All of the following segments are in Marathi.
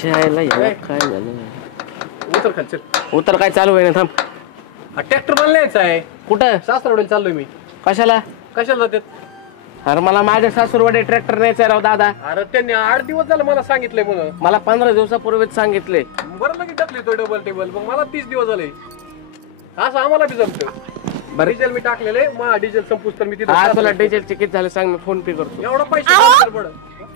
शाळेला यायला काय झालं? उतर खाली चल. उतर काय चालू आहे ना? थांब. ट्रॅक्टर बनलायचा आहे. कुठं? सासरवाडीला चाललोय मी. कशाला? कशाला जातात? अरे मला माझ्या सासूरवाडी ट्रॅक्टर न्यायचा राव दादा. अरे त्यांनी 8 दिवस झालं मला सांगितलंय म्हणून. मला 15 दिवसापूर्वीच सांगितले. बरं लगेच टाकले तो डबल टेबल. मग मला 30 दिवस झाले. असं आम्हाला बी जमतं. डिझेल मी टाकलेले. मग डिझेल संपूस तर मी तिथं. हा तुला डिझेल किती झालं सांग, मी फोन पे करतो. एवढा पैसे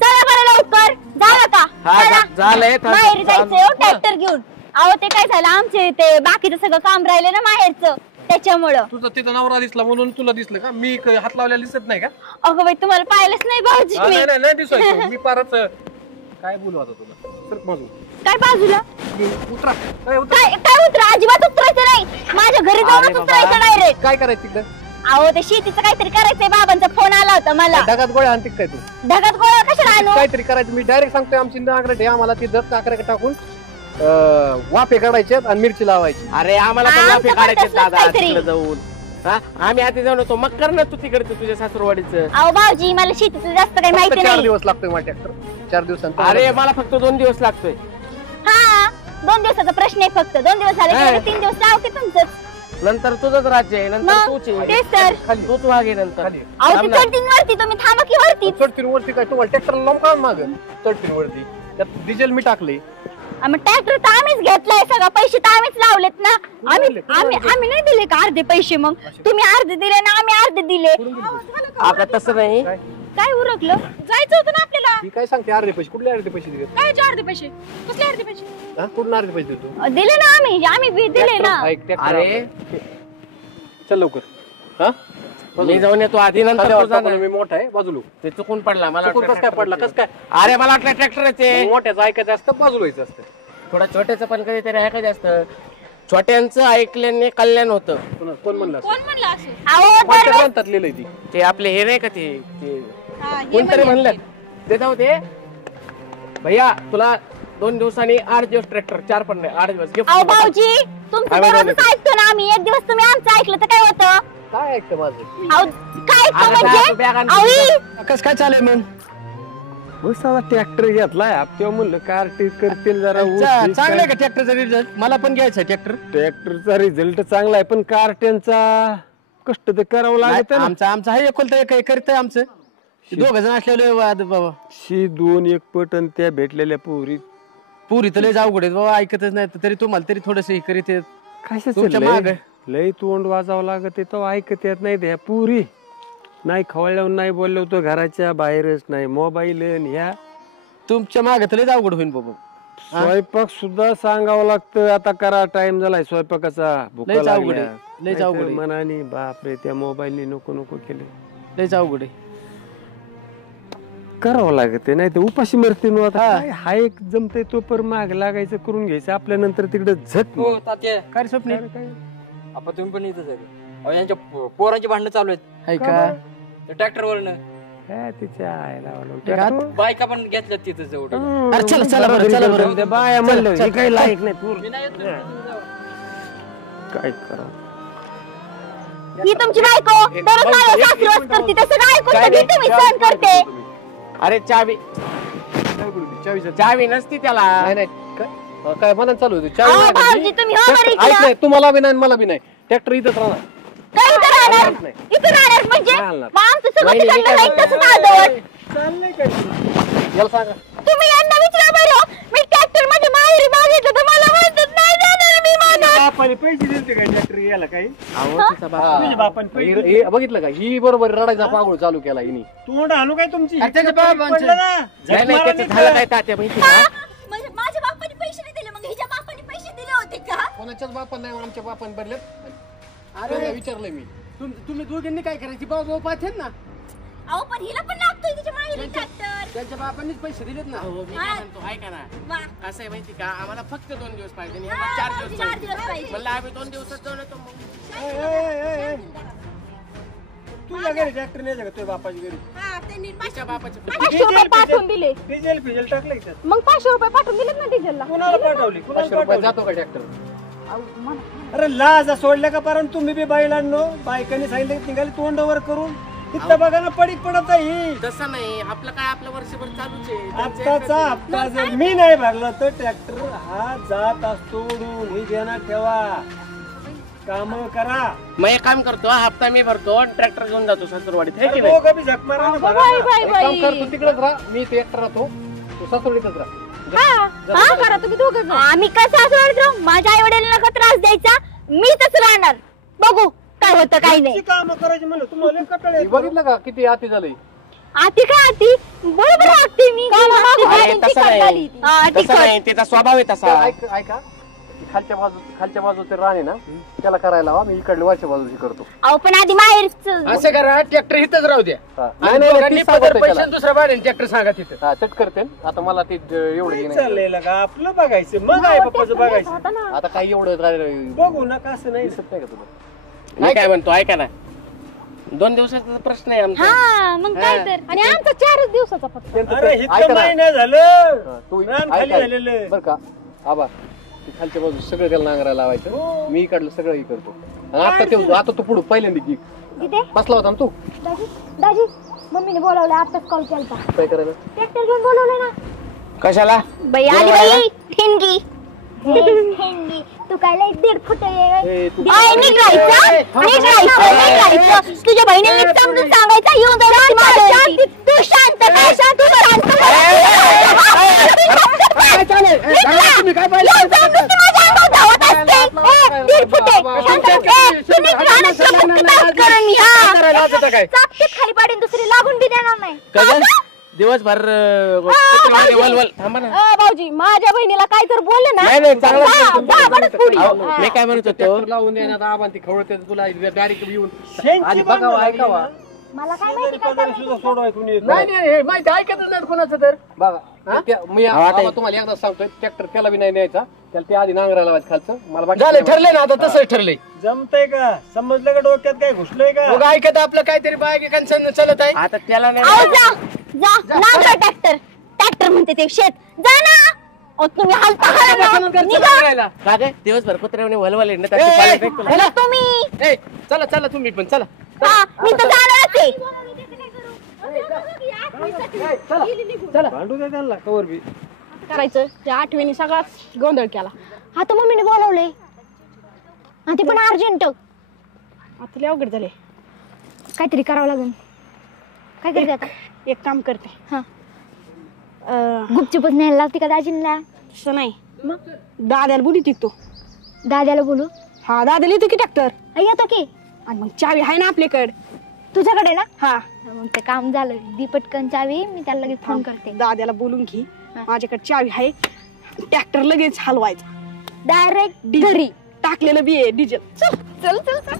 चला बरं लवकर झालं का? हा झालंय. माहेर जायचंय ट्रॅक्टर घेऊन. अहो ते काय झालं, आमचे ते बाकीचं सगळं काम राहिले ना माहेरचं, त्याच्यामुळं. तुझा तिथं नवरा दिसला म्हणून तुला दिसलं का? मी हात लावलेला दिसत नाही का? अगं बाई तुम्हाला पाहिलंच नाही भाऊजी. नाही दिसायचं. मी फारच काय बोलू आता तुला. सर बाजू काय बाजूला? उतरा. काय उतरा? अजिबात उतरायचं नाही. माझ्या घरी जाऊनच उतरायचं डायरेक्ट. काय करायचं तिकडं? अहो ते शेतीचं काहीतरी करायचंय. बाबांचा फोन आला होता मला. ढगात गोळ्या आणते काय तू? ढगात गोळा कशाला आणू? काहीतरी करायचं. मी डायरेक्ट सांगतोय आमची नागरेट आम्हाला ती दत काकडे टाकून वाफे काढायचे आणि मिरची लावायची. अरे आम्हाला पण आमचं वाफे पण काढायचे तसलंच दादा काहीतरी. तिकडे जाऊन. हा आम्ही आधी जाऊन होतो. मग कर ना तू तिकडचं तुझ्या सासूरवाडीचं. अहो भाऊजी मला शेतीचं जास्त काही माहिती 4 नाही. दिवस लागतोय माझ्या ट्रॅक्टर. 4 दिवसांत. अरे मला फक्त 2 दिवस लागतोय. हा 2 दिवसाचा प्रश्न आहे फक्त. 2 दिवस झाले की 3 दिवस लाव की तुमचं. नंतर तुझंच राज्य आहे. नंतर तूच आहे. तेच तर. तूच वागे नंतर. अहो ते चढतीन वरती, तुम्ही थांबा की वरती. चढतीन वरती काय तुम्हाला ट्रॅक्टर लावून का माग चढतीन वरती? त्यात डिझेल मी टाकले. मग ट्रॅक्टर तर आम्हीच घेतलाय सगळं. पैसे तर आम्हीच लावलेत ना. आम्ही नाही दिले का अर्धे पैसे? मग तुम्ही अर्धे दिले ना, आम्ही अर्धे दिले. आता तसं नाही. काय उरकलं? जायचं होतं ना आपल्याला. ही काय सांगते अर्धे पैसे? कुठले अर्धे पैसे दिले? काय अर्धे पैसे? कसले अर्धे पैसे? हा कुठून अर्धे पैसे देतो? दिले ना आम्ही बी दिले ना. अरे चल लवकर. हा मी जाऊन येतो आधी, नंतर तू जा ना. मी मोठा आहे बाजूलो. ते चुकून पडला मला. कसं काय पडला? कसं काय? अरे मला वाटलं ट्रॅक्टरचे. मोठ्याचं ऐकायचं असतं, बाजूला व्हायचं असतं. थोडा छोट्याचं पण कधीतरी ऐकायचं असतं. छोट्यांचं ऐकल्याने कल्याण होतं. कोण म्हणलं असं? कोण म्हणलं असं? अहो कोणत्या ग्रंथात लिहिलंय ती? ते आपले हे नाही का ते कोणतरी म्हणलं. ते जाऊ दे भैया. तुला 2 दिवसांनी 8 दिवस ट्रॅक्टर. 4 पण नाही 8 दिवस गिफ्ट. अहो भाऊजी तुमचं दररोजच ऐकतो ना आम्ही. एक दिवस तुम्ही आमचं ऐकलं तर काय होतं? काय ऐकतं माझं? अहो काय ऐकतो म्हणजे? कसं काय चालेल मग? बसावा ट्रॅक्टर घेतलाय तेव्हा म्हणलं कार करतील जरा. चांगलं आहे का ट्रॅक्टरचा रिझल्ट? मला पण घ्यायचा ट्रॅक्टर. ट्रॅक्टरचा रिझल्ट चांगला आहे पण कार्ट्यांचा कष्ट तर करावं लागत ना. आमचा हा एकुलता एक करत आहे आमचं. 2 जण असलेले वाद बाबा. 2 एक पटन त्या भेटलेल्या पुरी तर लय अवघड आहे बाबा. ऐकतच नाही तरी तुम्हाला तरी थोडस हे करीत आहेत. तुमच्या कशाच मागे लय तोंड वाजावं लागत तेव्हा ऐकत येत नाही. त्या पुरी नाही खवळल्यावर नाही बोललो तर घराच्या बाहेरच नाही. मोबाईल ह्या तुमच्या मागे तर लय अवघड होईल बाबा. स्वयंपाक सुद्धा सांगावं लागतं. आता करा टाइम झालाय स्वयंपाकाचा. भूका लयच अवघड लागल्या. आहे. लयच अवघड आहे. मनाने बापरे त्या मोबाईलने नको नको केले. लयच अवघड आहे. करावं लागत नाही तर उपाशी मरते. हा एक जमते तो पर माग लागायचं करून घ्यायचं आपल्या नंतर तिकडे झट. काय स्वप्न आपण तुम्ही पण इथंच आहे. अहो यांच्या पोरांची भांडणं चालू आहेत. आहे का? ट्रॅक्टर वरनं तिच्या आईला बायका पण घेतल्यात तिथं जवळ. अरे चला चला बरं चला बरं. बाया म्हणलं हे काही लायक नाही. मी नाही येत तुम्ही काय करा? ही तुमची बायको दररोज माझ्या सासरवास करते. तसं काय ऐकून तर घेते मी, सहन करते. अरे चावी नसती त्याला. नाही काय म्हणून चालू होतं? अहो भाऊजी तुम्ही हो बरं ऐक इकडं. नाही तुम्हाला बी नाही मला बी नाही. ट्रॅक्टर इथंच राहणार. काय इथं राहणार? इथं राहणार म्हणजे मग आमचं सगळं तिकडलं राहील तसंच अर्धवट. याला सांगा. तुम्ही यांना विचारा बरं. मी ट्रॅक्टर मध्ये माहेरी मागितलं तर मला म्हणतात नाही जाणार मी मागं. बापाने पैसे दिले का ट्रॅक्टर याला काही? हा. बापाने पैसे हे बघितलं का? ही बरोबर रडायचा पागोळ चालू केला हिने. तोंड आलो काय तुमची? नाही त्याचं झालं काय तात्या माहिती का? म्हणजे माझ्या बापाने पैसे नाही दिले, मग हिच्या बापाने पैसे दिले होते का? कोणाच्याच बापा नाही आमच्या बापाने भरले. अरे विचारलंय मी. तुम्ही दोघांनी काय करायची? भाऊ पाहते ना. अहो पण हिला पण लागतोय तिच्या माहेरी ट्रॅक्टर. त्यांच्या बापांनीच पैसे दिलेत ना. मी काय म्हणतो ऐका ना. वा. कसं आहे माहिती का? आम्हाला फक्त 2 दिवस पाहिजे आणि हा, ह्यांना 4 दिवस 4 पाहिजे. दिवस पाहिजे. म्हणलं आम्ही 2 दिवसात जाऊन येतो. मग तुझ्या घरी ट्रॅक्टर नाही का तुझ्या बापाच्या घरी? हा, त्यांनी तिच्या बापाचे 500 रुपये पाठवून दिले. डिझेल फिजेल टाकलंय का? मग 500 रुपये पाठवून दिलेत ना डिझेलला. कुणाला पाठवली? 500 रुपये जातो का ट्रॅक्टर? अरे लाज सोडल्या का? कारण तुम्ही बी बाईलांनो बायकांनी सांगितलं निघाले तोंडावर करून तिथं बघा ना पडीक पडत ही तसं नाही आपलं काय आपलं वर्षभर चालूच आहे त्यांचं आत्ताचा एकच हप्ता जर मी नाही भरला तर ट्रॅक्टर हा जात असतो उडून. ही ध्यानात ठेवा. काम करा. मग एक काम करतो हप्ता मी भरतो आणि ट्रॅक्टर घेऊन जातो सासूरवाडीत हे की नाही दोघं बी झक मारा ना बघा ना. एक काम कर तू तिकडेच राहा मी इथे एकटा राहतो तू सासवडीतच राहा. करा तुम्ही दोघं आम्ही कसं असं माझ्या आई वडिलांना का त्रास द्यायचा मी तसं राहणार बघू काय होतं काही नाही. काम करायची म्हणलं तुम्हाला कटळ हे बघितलं का किती आती झालंय. आती काय आती बरोबर वागते मी अरे, तसं नाही तसं नाही त्याचा स्वभाव आहे तसा ऐका ती खालच्या बाजूचे राणे ना त्याला करायला हवा मी इकडल्या वरच्या बाजूची करतो. अहो पण आधी माहेर असं करा ट्रॅक्टर इथंच राहू द्या हा. नाही, नाही, नाही, तीच सांगतोय त्याला. पैसे दुसऱ्या बाहेर ट्रॅक्टर सांगा तिथं हा चट करते आता मला ते एवढं हे नाही. चाललंय का आपलं बघायचं मग आहे पप्पाचं बघायचं. आता काही एवढं बघू नका असं नाही. दिसत नाही का तुला. मी काय म्हणतो ऐका ना 2 दिवसाचा प्रश्न आहे आमचा हा मग काय तर आणि आमचा 4 दिवसाचा फक्त त्यांचं अरे ते- इतकं ऐका ना. महिना झालं हा, तू रान खाली ऐक, झालेलं आहे. बरं का आबा ते खालच्या बाजू सगळं त्याला नांगरायला लावायचं मी इकडलं सगळं हे करतो आणि आता तू पुढे पहिल्यांदा की तिथे बसला होता ना तू दाजी मम्मीने बोलावलं आताच कॉल केलता काय करायला ट्रॅक्टर घेऊन बोलवलं ना कशाला बाई आली बाई ठेंगी ठेंगी तू काय लई 1.5 फुट ए, तू- निघायचं तुझ्या बहिणीने समजून सांगायचं येऊन जाऊ तू शांत काय शांत तू शांत खाली पाडीन दुसरी लागून बी देणार नाही दिवसभर वलवल थांबा ना भाऊजी माझ्या बहिणीला काय तर बोलले ना नाही नाही चांगलं अहो, मी काय म्हणत होतो ट्रॅक्टर लावून देण्यात आबा ती खवळते तुला डायरेक्ट येऊन शेंची आधी बघावं बांधून ऐकावा लागली मला काय माहिती काय पदर सुद्धा सोडवाय कुणी येत नाही नाही हे माहिती ऐकतच नाही कोणाचं तर बघा मी हा, आबा ते- तुम्हाला एकदा सांगतोय ट्रॅक्टर त्याला बी नाही न्यायचा त्याला ते आधी नांगरायला लावायचं खालचं मला बाकी झालं ठरलंय ना आता तसंच ठरलंय जमतंय का समजलं का डोक्यात काय घुसलंय का मग ऐकत आपलं काहीतरी बाय चालत आहे आता त्याला अहो, जा नांगर ट्रॅक्टर म्हणते ते शेत जा ना अहो, तुम्ही हालता निघा का गे दिवसभर कुत्र्याने वलवले ना चला तुम्ही चला चला तुम्ही पण चला हा मी तर जाणारच आहे भांडू दे त्यांना कवर बी करायचं त्या आठवणी सगळाच गोंधळ केला. आता मम्मीने बोलावले आणि ते पण अर्जंट आता लय अवघड झाले. काहीतरी करावं लागेल काय करते आता एक काम करते हा गुपचूपच न्यायला लावते का दाजींना तसं नाही दाद्याला बोलू तिकतो. दाद्याला बोलू हा दाद्याला येतो की ट्रॅक्टर येतो की आणि मग चावी आहे ना आपल्याकडे. तुझ्याकडे ना हा मग ते काम झालं दी पटकन चावी मी त्याला लगेच फोन करते दाद्याला बोलून घे माझ्याकडे चावी आहे. ट्रॅक्टर लगेच हलवायचा डायरेक्ट घरी टाकलेलं बी आहे डिझेल. चल चल चल